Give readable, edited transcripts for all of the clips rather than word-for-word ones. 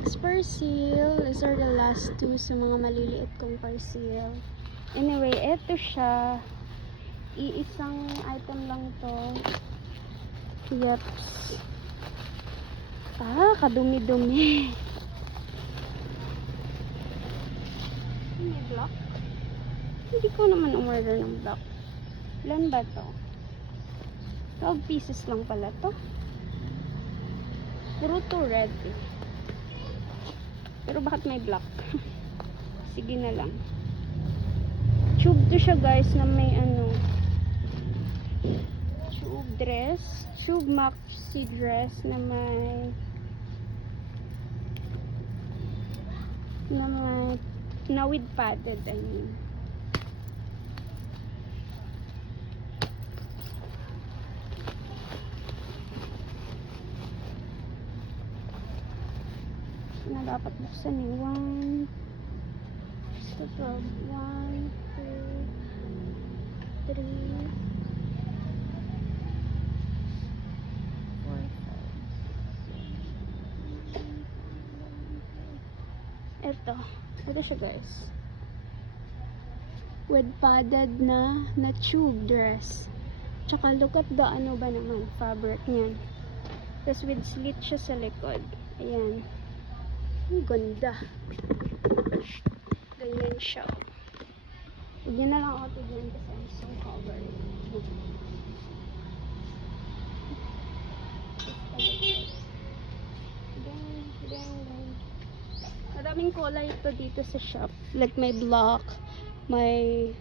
next persil. These are the last two sa mga maliliit kong persil. Anyway, eto siya. Iisang item lang to. Yeps. Kadumi-dumi. May block? Hindi ko naman umorder ng block. Ilan ba to? 12 pieces lang pala to. Puro to red eh. Pero bakit may black? Sige na lang. Tube to siya guys na may ano. Tube dress. Tube maxi dress na may na with padded, I mean. Na dapat buksan eh. 1 so 12 1 2 3 4 5 ito siya guys, with padded na tube dress. Tsaka look at the ano ba naman fabric niyan, tapos with slit siya sa likod. Ayan, ang ganda. Ganyan siya. Huwag niyo na lang ako tignan kasi I'm so covered. Maraming kulay ito dito sa shop. Like may black, may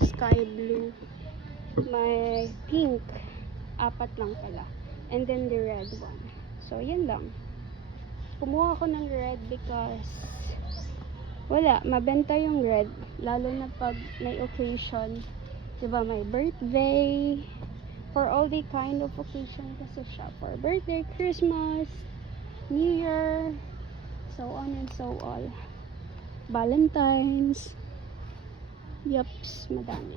sky blue, may pink. 4 lang pala. And then the red one. So yan lang. Kumuha ako ng red because wala, mabenta yung red. Lalo na pag may occasion. Diba, may birthday. For all the kind of occasion kasi shop. For birthday, Christmas, New Year, so on and so all. Valentine's. Yups, madami.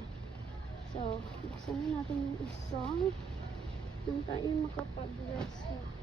So, buksan na natin yung isa. Nang tayo makapag-dress na.